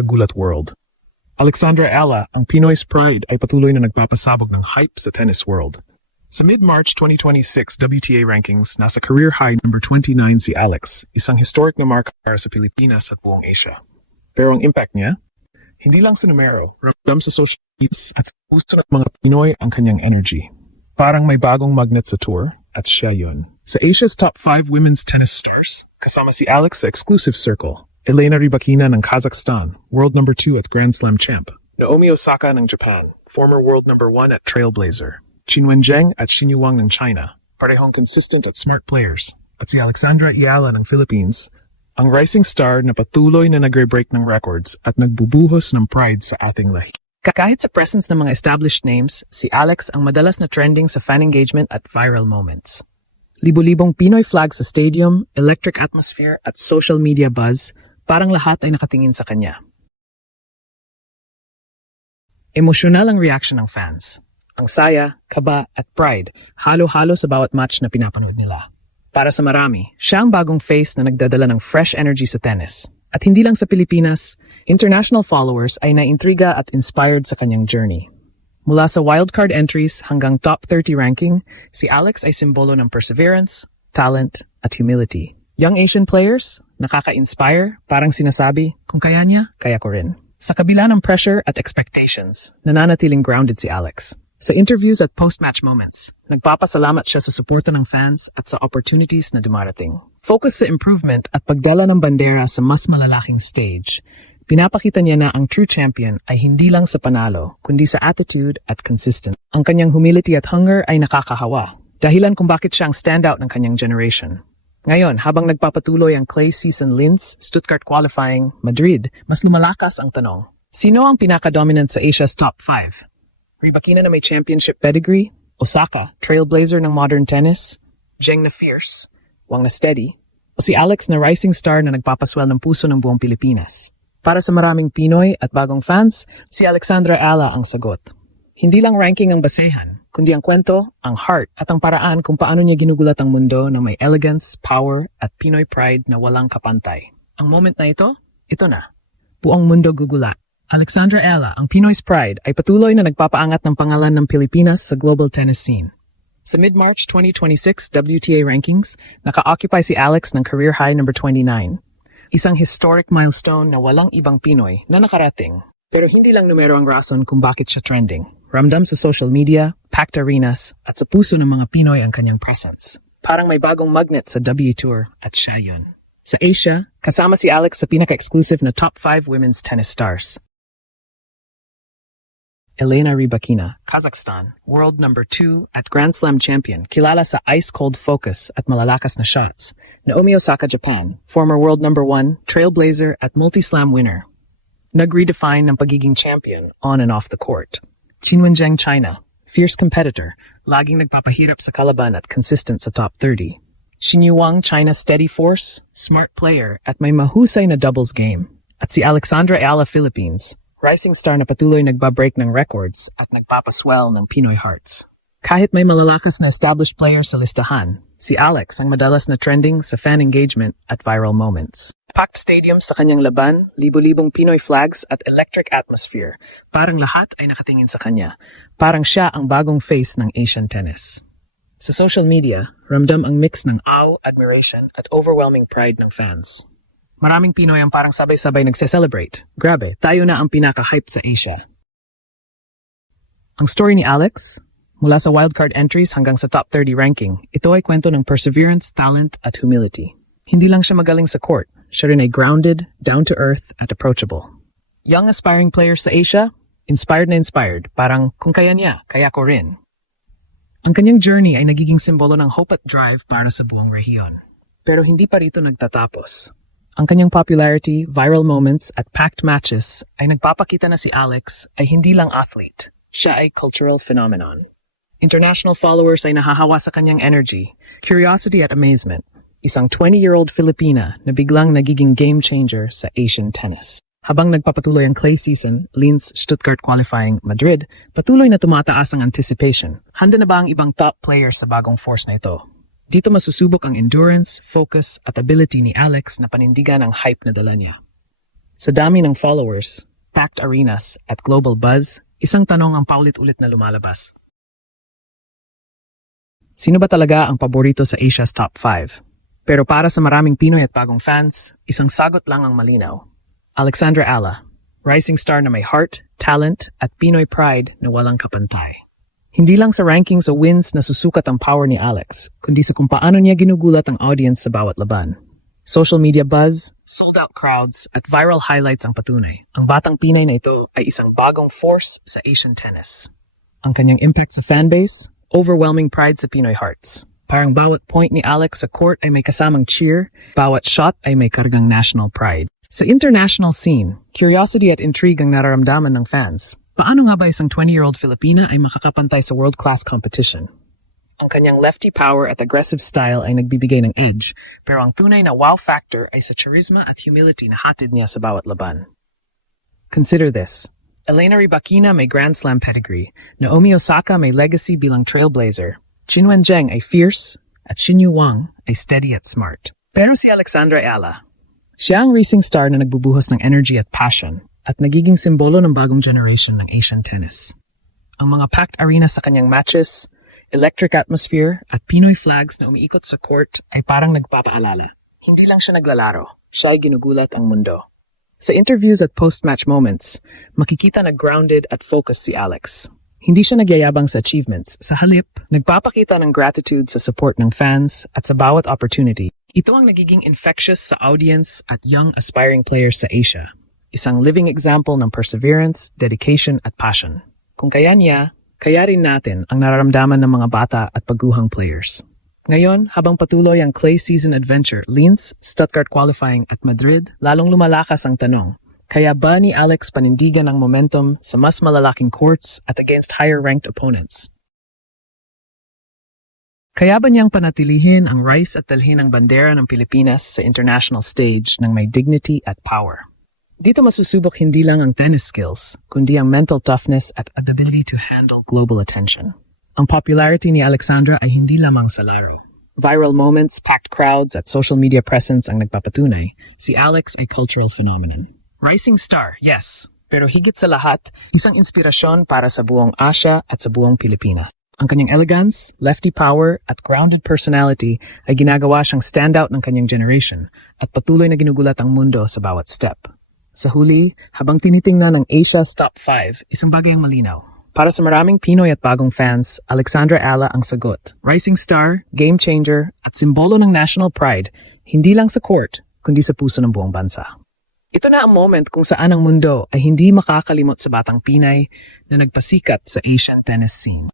Kagulat World. Alexandra Ella, ang Pinoy's pride, ay patuloy na nagpapasabog ng hype sa tennis world. Sa mid-March 2026 WTA rankings, nasa career high number 29 si Alex, isang historic na marka para sa Pilipinas at buong Asia. Pero ang impact niya, hindi lang sa numero, ramdam sa social media at sa puso ng mga Pinoy ang kanyang energy. Parang may bagong magnet sa tour, at siya yun. Sa Asia's top 5 women's tennis stars, kasama si Alex sa exclusive circle, Elena Rybakina ng Kazakhstan, world number 2 at Grand Slam champ. Naomi Osaka ng Japan, former world number 1 at Trailblazer. Qin Wenjing at Xin Yuang ng China, parehong consistent at smart players. At si Alexandra Ayala ng Philippines, ang rising star na patuloy na nagre-break ng records at nagbubuhos ng pride sa ating lahi. Kahit sa presence ng mga established names, si Alex ang madalas na trending sa fan engagement at viral moments. Libo-libong Pinoy flag sa stadium, electric atmosphere at social media buzz, parang lahat ay nakatingin sa kanya. Emosyonal ang reaction ng fans. Ang saya, kaba at pride, halo-halo sa bawat match na pinapanood nila. Para sa marami, siya ang bagong face na nagdadala ng fresh energy sa tennis. At hindi lang sa Pilipinas, international followers ay naintriga at inspired sa kanyang journey. Mula sa wildcard entries hanggang top 30 ranking, si Alex ay simbolo ng perseverance, talent at humility. Young Asian players, nakaka-inspire, parang sinasabi, kung kaya niya, kaya ko rin. Sa kabila ng pressure at expectations, nananatiling grounded si Alex. Sa interviews at post-match moments, nagpapasalamat siya sa suporta ng fans at sa opportunities na dumarating. Focus sa improvement at pagdala ng bandera sa mas malalaking stage. Pinapakita niya na ang true champion ay hindi lang sa panalo, kundi sa attitude at consistent. Ang kanyang humility at hunger ay nakakahawa, dahilan kung bakit siya ang standout ng kanyang generation. Ngayon, habang nagpapatuloy ang clay season Linz, Stuttgart qualifying, Madrid, mas lumalakas ang tanong. Sino ang pinaka-dominant sa Asia's top 5? Rybakina na may championship pedigree, Osaka, trailblazer ng modern tennis, Zheng na fierce, Wang na steady, o si Alex na rising star na nagpapaswell ng puso ng buong Pilipinas. Para sa maraming Pinoy at bagong fans, si Alexandra Ella ang sagot. Hindi lang ranking ang basehan, kundi ang kwento, ang heart, at ang paraan kung paano niya ginugulat ang mundo na may elegance, power, at Pinoy pride na walang kapantay. Ang moment na ito na. Buong mundo gugulat. Alexandra Ella, ang Pinoy's pride, ay patuloy na nagpapaangat ng pangalan ng Pilipinas sa global tennis scene. Sa mid-March 2026 WTA rankings, naka-occupy si Alex ng career high number 29. Isang historic milestone na walang ibang Pinoy na nakarating. Pero hindi lang numero ang rason kung bakit siya trending. Ramdam sa social media, packed arenas, at sa puso ng mga Pinoy ang kanyang presence. Parang may bagong magnet sa W Tour at siya yun. Sa Asia, kasama si Alex sa pinaka-exclusive na top 5 women's tennis stars. Elena Rybakina, Kazakhstan, world number 2 at Grand Slam champion, kilala sa ice-cold focus at malalakas na shots. Naomi Osaka, Japan, former world number 1, trailblazer at multi-slam winner. Nag-redefine ng pagiging champion on and off the court. Qin Wenjing, China, fierce competitor, laging nagpapahirap sa kalaban at consistent sa top 30. Xin Yuang, China, steady force, smart player at may mahusay na doubles game. At si Alexandra Ayala, Philippines, rising star na patuloy nagbabreak ng records at nagpapaswell ng Pinoy hearts. Kahit may malalakas na established players sa listahan, si Alex ang madalas na trending sa fan engagement at viral moments. Packed stadiums sa kanyang laban, libo-libong Pinoy flags at electric atmosphere. Parang lahat ay nakatingin sa kanya. Parang siya ang bagong face ng Asian tennis. Sa social media, ramdam ang mix ng awe, admiration at overwhelming pride ng fans. Maraming Pinoy ang parang sabay-sabay nagse-celebrate. Grabe, tayo na ang pinaka-hype sa Asia. Ang story ni Alex, mula sa wildcard entries hanggang sa top 30 ranking, ito ay kwento ng perseverance, talent at humility. Hindi lang siya magaling sa court, siya rin ay grounded, down-to-earth at approachable. Young aspiring players sa Asia, inspired na inspired, parang kung kaya niya, kaya ko rin. Ang kanyang journey ay nagiging simbolo ng hope at drive para sa buong rehiyon. Pero hindi pa rito nagtatapos. Ang kanyang popularity, viral moments at packed matches ay nagpapakita na si Alex ay hindi lang athlete. Siya ay cultural phenomenon. International followers ay nahahawa sa kanyang energy, curiosity at amazement. Isang 20-year-old Filipina na biglang nagiging game changer sa Asian tennis. Habang nagpapatuloy ang clay season, Linz, Stuttgart qualifying, Madrid, patuloy na tumataas ang anticipation. Handa na ba ang ibang top players sa bagong force na ito? Dito masusubok ang endurance, focus at ability ni Alex na panindigan ang hype na dala niya. Sa dami ng followers, packed arenas, at global buzz, isang tanong ang paulit-ulit na lumalabas. Sino ba talaga ang paborito sa Asia's top 5? Pero para sa maraming Pinoy at bagong fans, isang sagot lang ang malinaw. Alexandra Ala, rising star na may heart, talent, at Pinoy pride na walang kapantay. Hindi lang sa rankings o wins na susukat ang power ni Alex, kundi sa kung paano niya ginugulat ang audience sa bawat laban. Social media buzz, sold-out crowds, at viral highlights ang patunay. Ang batang Pinay na ito ay isang bagong force sa Asian tennis. Ang kanyang impact sa fanbase, overwhelming pride sa Pinoy hearts. Parang bawat point ni Alex sa court ay may kasamang cheer, bawat shot ay may kargang national pride. Sa international scene, curiosity at intrigue ang nararamdaman ng fans. Paano nga ba isang 20-year-old Filipina ay makakapantay sa world-class competition? Ang kanyang lefty power at aggressive style ay nagbibigay ng edge, pero ang tunay na wow factor ay sa charisma at humility na hatid niya sa bawat laban. Consider this. Elena Rybakina may Grand Slam pedigree, Naomi Osaka may legacy bilang trailblazer, Qin Wenjing ay fierce, at Xin Yu Wang ay steady at smart. Pero si Alexandra Ala, siya ang racing star na nagbubuhos ng energy at passion, at nagiging simbolo ng bagong generation ng Asian tennis. Ang mga packed arena sa kanyang matches, electric atmosphere, at Pinoy flags na umiikot sa court ay parang nagpapaalala. Hindi lang siya naglalaro, siya ay ginugulat ang mundo. Sa interviews at post-match moments, makikita na grounded at focused si Alex. Hindi siya nagyayabang sa achievements. Sa halip, nagpapakita ng gratitude sa support ng fans at sa bawat opportunity. Ito ang nagiging infectious sa audience at young aspiring players sa Asia. Isang living example ng perseverance, dedication at passion. Kung kaya niya, kaya rin natin ang nararamdaman ng mga bata at pagguhang players. Ngayon, habang patuloy ang clay season adventure, Linz, Stuttgart qualifying at Madrid, lalong lumalakas ang tanong. Kaya ba ni Alex panindigan ang momentum sa mas malalaking courts at against higher-ranked opponents? Kaya ba niyang panatilihin ang rise at dalhin ang bandera ng Pilipinas sa international stage ng may dignity at power? Dito masusubok hindi lang ang tennis skills, kundi ang mental toughness at ability to handle global attention. Ang popularity ni Alexandra ay hindi lamang sa laro. Viral moments, packed crowds at social media presence ang nagpapatunay, si Alex ay cultural phenomenon. Rising star, yes. Pero higit sa lahat, isang inspirasyon para sa buong Asia at sa buong Pilipinas. Ang kanyang elegance, lefty power, at grounded personality ay ginagawa siyang standout ng kanyang generation at patuloy na ginugulat ang mundo sa bawat step. Sa huli, habang tinitingnan ng Asia's top 5, isang bagay ang malinaw. Para sa maraming Pinoy at bagong fans, Alexandra Ala ang sagot. Rising star, game changer, at simbolo ng national pride, hindi lang sa court, kundi sa puso ng buong bansa. Ito na ang moment kung saan ang mundo ay hindi makakalimot sa batang Pinay na nagpasikat sa Asian tennis scene.